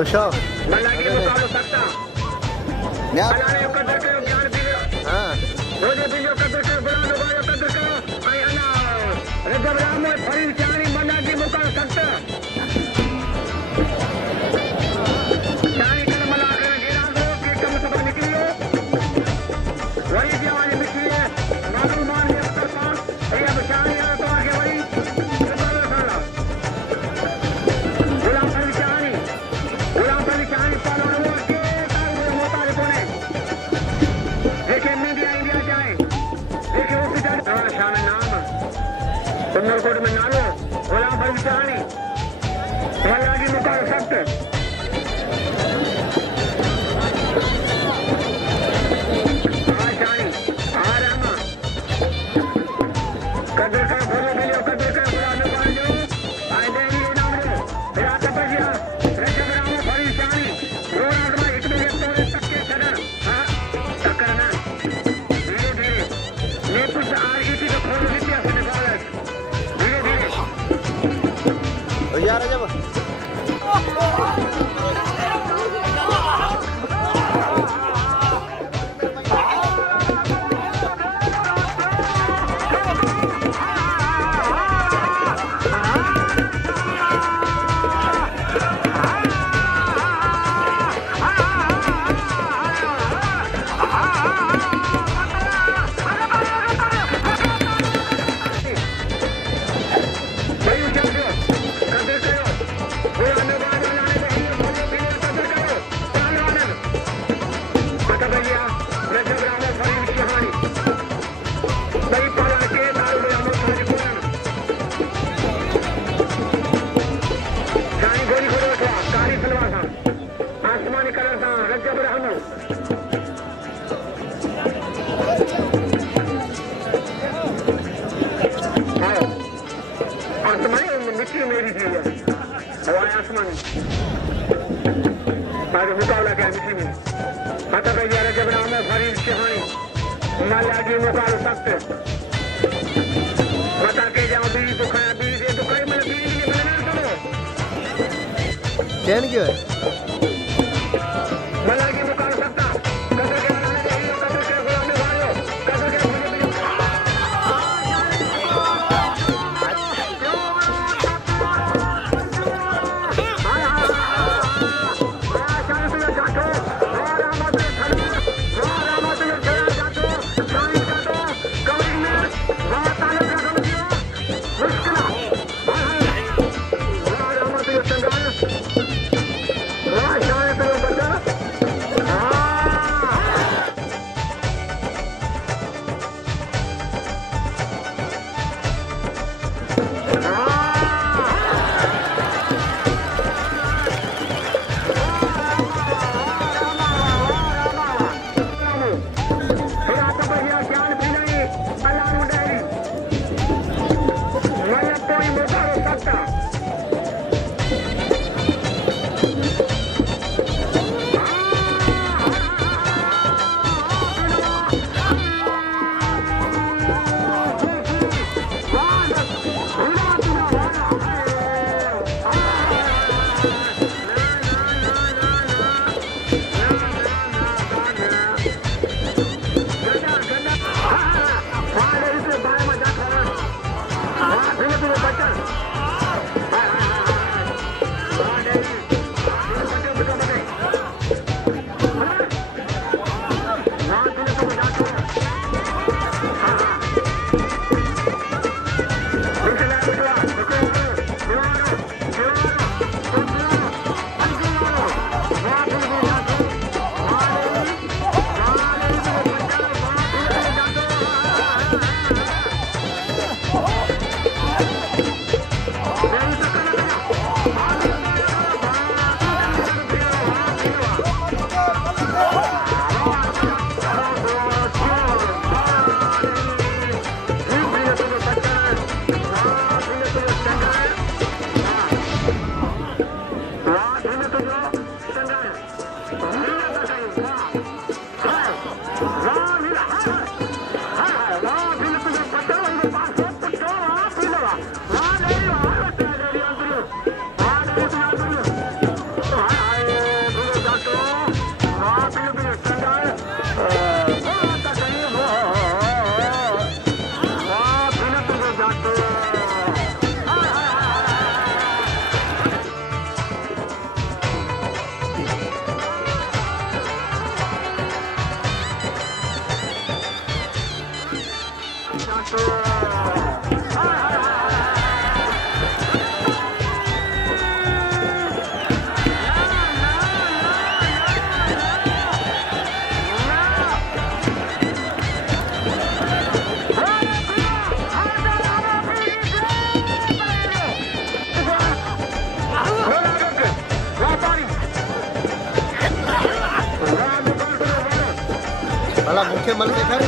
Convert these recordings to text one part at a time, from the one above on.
खुशो मलाखड़ी मुकाबलो सकता या अलाने कदर कयो ज्ञान पीरो हां रोजे पीरो कदर कयो गुलाम वायो कदर कयो आई अना रजब राम फरी चाणी मलाखड़ी मुकाबलो सकता चाणी कल मलाखड़ी गिरा दो के कम सब निकलियो वही जवानी मिठी है मालूमान के तरफा ए अब चाणी आ तो आगे वही गुलाम फरी चाणी पालो के ताऊ मोता रे कोने देखे मीडिया इंडिया जाए देखे ऑफिसर शान नाम उमरकोट में नालो गुलाम फरी चाणी मलाखड़ी मुकाबलो सख्त कदर का बोलो मिलियो कदर का बुरा न पाजो आए देवी नाम रो मेरा तपस्या रजब राम फरी चाणी रोड में एक में तोरे तक के सदन हां टक्कर ना धीरे धीरे ले कुछ आरगीटी को खोल देती है अपने बालक धीरे धीरे ओ यार रजब मुकाबला क्या मिठी में माता भैया रजब राम फरीद शहानी मलाखड़ी मुकाबलो सख्त माता के जाओ बीड़ी तो खाया बीड़ी से तो खाई मतलब बीड़ी के बना करो चैन क्यों है मलाखड़ी मुकाबलो सकता कदर के लाने दे कदर के गुलाम वायो कदर के मुझे भला मुख्य मल देखा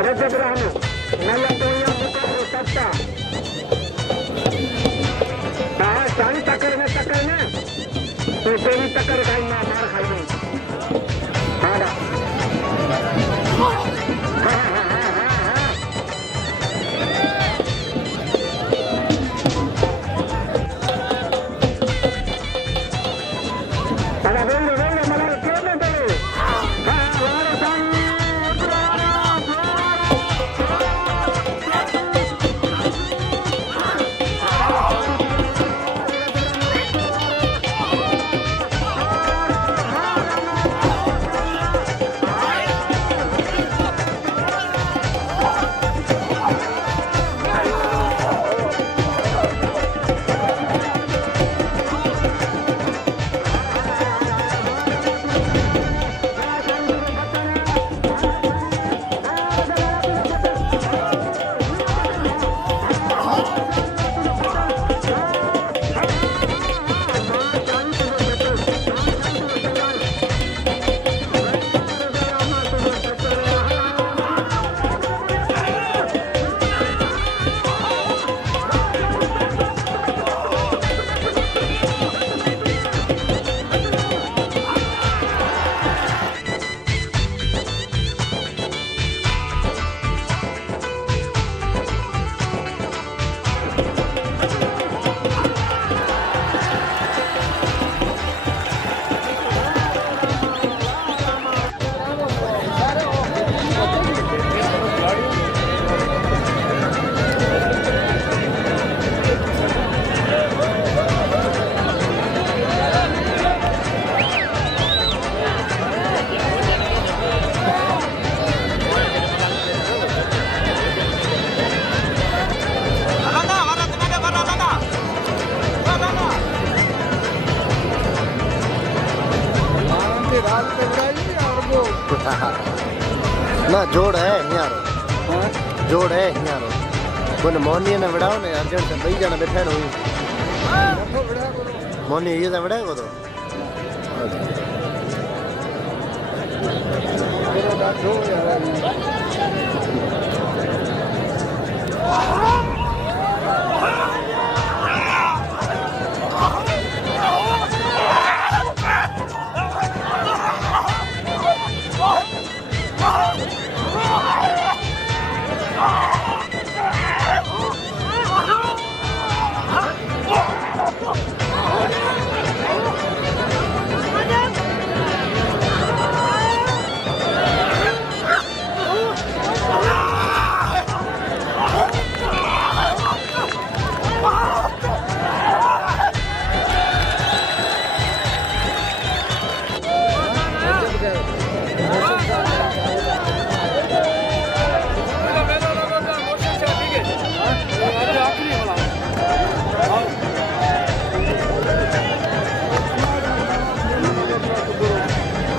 रजब रहमून नल्ला मुकाबलो सत्ता सारी टक्कर में तो तेरी टक्कर खाई मार खाई ना जोड़ है यार जोड़ है यार कोन मोनी ने वड़ाओ ने अर्जेंट से बई जना बैठा न मोनी ये वड़ा को तो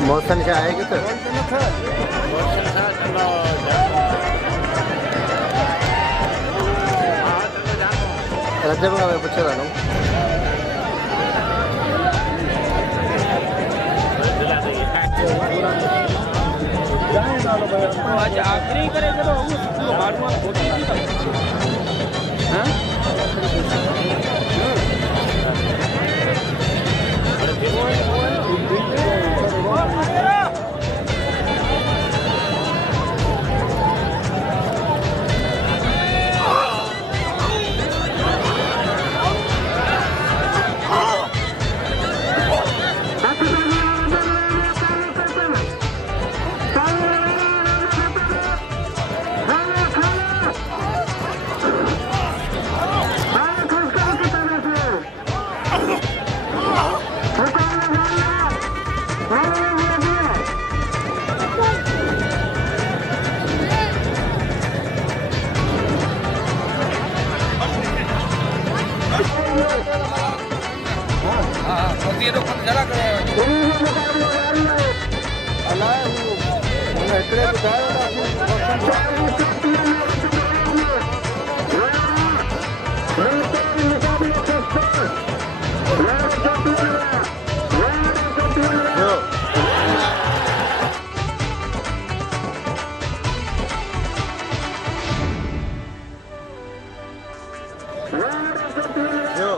मौसम क्या आएगी तो रजब का मैं पूछ रहा हूँ आज आखिरी करेगा तो हम मालूम होती थी हाँ जो